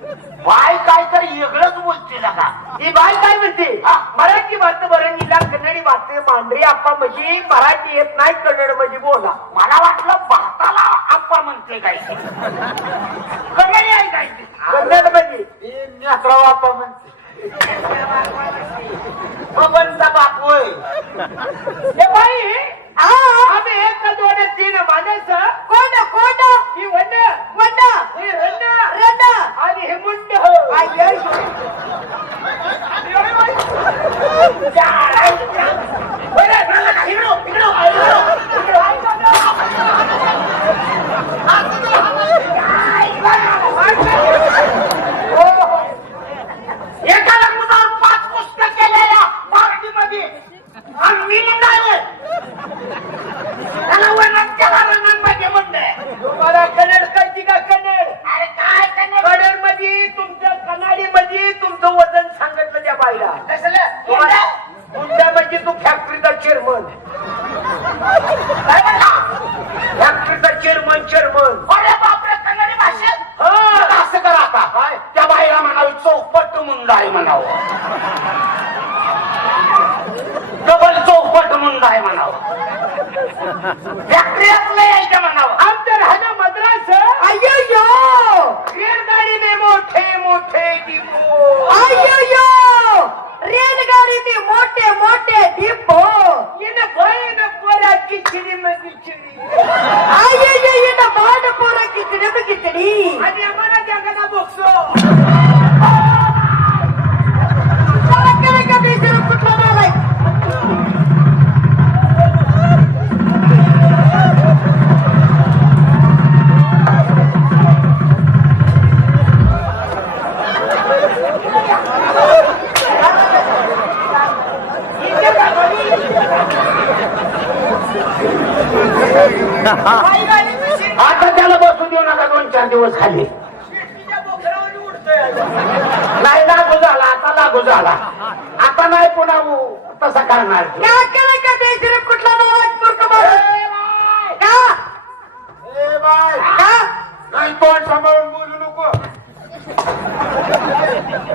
Bye काय तर वेगळंच बोलते का? ही बाय काय म्हणते? मराठी वाटतं बरं, नीला कन्नडी वाटते. मांढरी आप्पा म्हणजे मराठी येत नाही, कन्नड म्हणजे बोला. मला वाटलं भाताला आप्पा म्हणते काय. कन्नडी आहे काय? कन्नड म्हणजे नेत्राव आप्पा म्हणते. बबनचा बाप होय. हे बाई आम्ही एक दोन तीन माणस. कोण कोण? ही वंड वंड, हे रंड रंड, आणि हे मुंड. एका मुलावर 5 पुस्तक केलेल्या मराठीमध्ये आणि मी निघाले त्याला वर्णन केला रंगांमध्ये म्हणते. तुम्हाला कन्नड कळती का? कन्नड अरे काय कन्नड? कन्नड मध्ये तुमच्या कन्नडी मध्ये तुमचं वजन सांगितलं त्या बाईला. कसलं? मुंडा म्हणजे तू फॅक्टरीचा चेअरमन. काय म्हणला? फॅक्टरीचा चेअरमन चेअरमन. अरे बापरे, कन्नडी भाषेत? हा, असं करा आता. काय? त्या बाईला म्हणावी चौपट मुंडा आहे म्हणावं. डबल चौपट मुंडा आहे म्हणावं. फॅक्टरीतलं यायचं म्हणावं. आमचं राहणं मद्रास. अय्यो, रेलगाडी में मोठे मोठे डिपो. अय्यो, रेलगाडी में मोठे मोठे डिपो. ये बहीण पोरा खिचडी में खिचडी. अय्यो, ये बाण पोरा खिचडी में खिचडी. आणि आम्हाला जगाला बघतो. का बेसर कुठला नालाय. आता त्याला बसू देऊ नका 2-4 दिवस खाली. नाही लागू झाला, आता लागू झाला. आता नाही पुन्हा तसा करणार. कुठला नाही तोंड सांभाळून बोलू नको.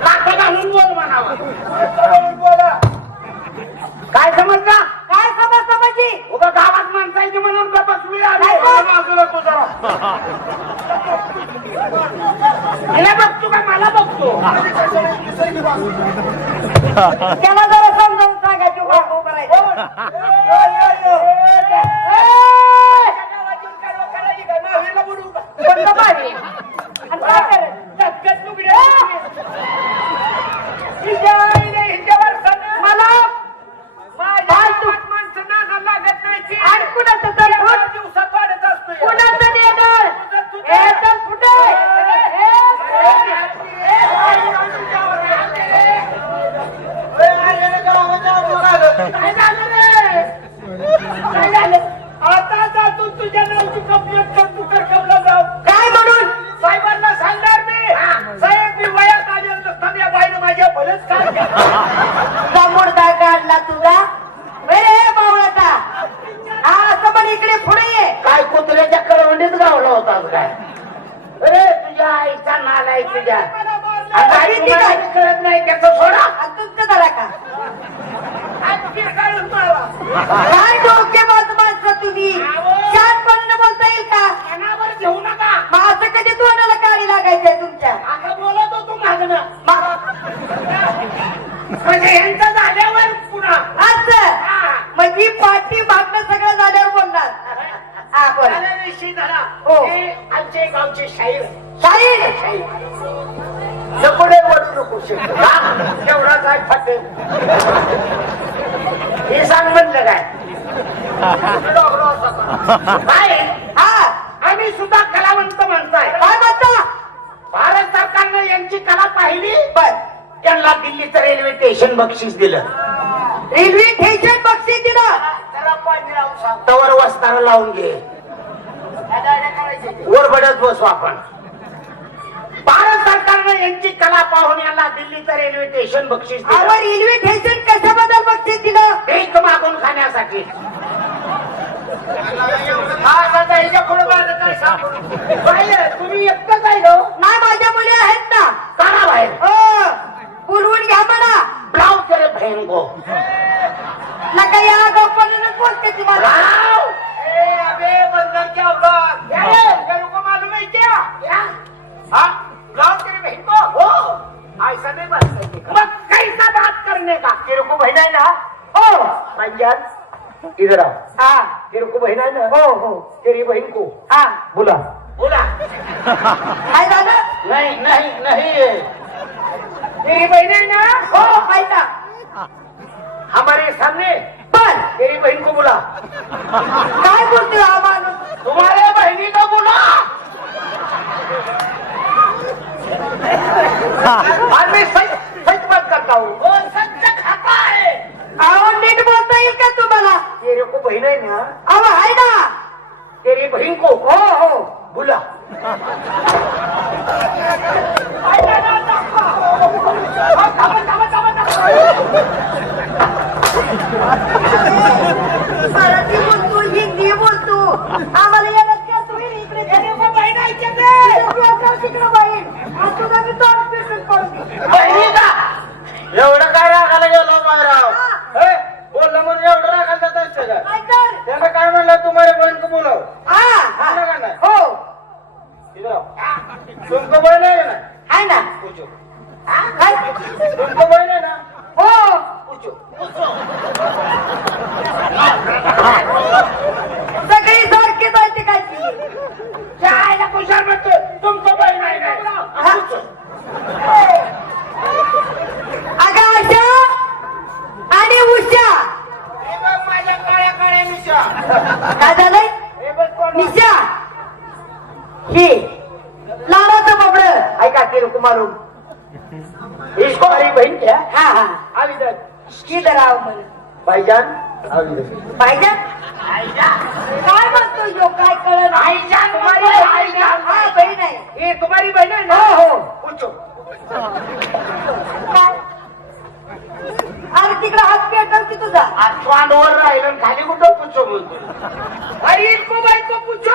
काका घालून बोल म्हणावं. बोला. काय समजला? काय समजतं म्हणजे? उगा गावात माणसायची म्हणून का बसवी बाजूला तू जरा. हिला बघतो का मला बघतो? त्याला जरा समजावून सांगायची उभं करायचं. आता जातो तुझ्या नावची कंप्लेंट करतो करकमला जाऊ. काय म्हणून? साहेबांना सांगणार मी. साहेब मी वयात आले नसताना या बाईनं माझ्या भलंच काय केलं. मुर्दा काढला तुझा. अरे बावळाचा, असं पण इकडे पुढे ये. काय कुत्र्याच्या करवंडीत गावला होता काय? अरे तुझ्या आईचा नाल आहे तुझ्या. आता आई तुम्हाला कळत नाही त्याचं सोडा. तुमचं जरा का काय डोके बाजू माणसं तुम्ही. शांतपणे बोलता येईल का? कानावर घेऊ नका. माझं कधी तोंडाला काळी लागायचंय तुमच्या. आता बोलत होतो मागणं. म्हणजे यांचं झाल्यावर पुन्हा असं म्हणजे पाठी भागणं सगळं झाल्यावर बोलणार. हा बोल. विषय झाला. हो. आमचे गावचे शाहीर शाहीर पुढे वळू नको. एवढा काय फाटे हे सांग म्हणलं काय? काय? हा, आम्ही सुद्धा कलावंत म्हणताय. काय म्हणता? भारत सरकारनं यांची कला पाहिली, बर, त्यांना दिल्लीचं रेल्वे स्टेशन बक्षीस दिलं. रेल्वे स्टेशन बक्षीस दिलं. तवर वस्तारा लावून घे. वर बडत बसू आपण. भारत सरकारनं यांची कला पाहून यांना दिल्लीचं रेल्वे स्टेशन बक्षीस दिलं. रेल्वे स्टेशन कशाबद्दल बक्षीस दिलं? भीक मागून खाण्यासाठी. तुम्ही एकटंच आहे. नाही, माझ्या मुली आहेत ना. को नका या गप्पाने बोलते तुम्हाला राव अबे बंदर क्या होगा तेरे को मालूम है क्या हाँ लाओ तेरी बहन को हो ऐसा नहीं बात करने का मग कैसा बात करने का तेरे को बहन है ना हो पंजाब इधर आओ हाँ तेरे को बहन है ना हो तेरी बहन को हाँ बुला बोला काय झालं नहीं नहीं नहीं तेरी बहन है ना हो फायदा हमारे सामने पण तेरी बहन को बुला काय बोलतोय हा माणूस तुम्हारे बहनी को बोला आज मैं सच सच बात करता हूँ वो सच खाता है अहो नीट बोलता येईल का तुम्हाला तेरे को बहन है ना अहो आहे ना तेरी बहन को हो हो बुला मराठी बोलतो हिंदी बोलतो आम्हाला येण्यात काय तुम्ही इकडे तिकडे बहीण आज तुझा मी तोंड पेटून पडतो बहिणी का एवढं काय रागाला गेलो मायराव बोलला म्हणजे एवढं राखायला जात असते का काय कर त्यानं काय म्हणलं तुम्हारे बहन को बोलाव हा म्हणलं का नाही हो इधर आओ. तुमको बहन है ना आहे ना पूछो काय तुमको बहन है ना हो पूछो सगळी सारखी जायची काय जायला कुशाल म्हणतो तुमको बहीण आहे काय अगं आशा आणि उषा हे बघ माझ्या काळ्या काळ्या मिशा काय झालंय हे बघ कोण निशा ही लाडाचं बबड ऐका तेरे को मालूम इसको हमारी बहन क्या हा हा अब इधर किधर आओ म्हण भाईजान अब इधर पाहिजे काय म्हणतो यो काय कळलं नाही. आईजान तुम्हारी म्हणतोय, बहीण आईजान. आहे. हा बहीण आहे ये तुम्हारी बहन है ना हो हो पूछो काय अरे तिकडे हात पेटव की तुझा आठवांवर राहिलं आणि खाली कुठं पुच्छो बोलतो अरे इसको भाई को पूछो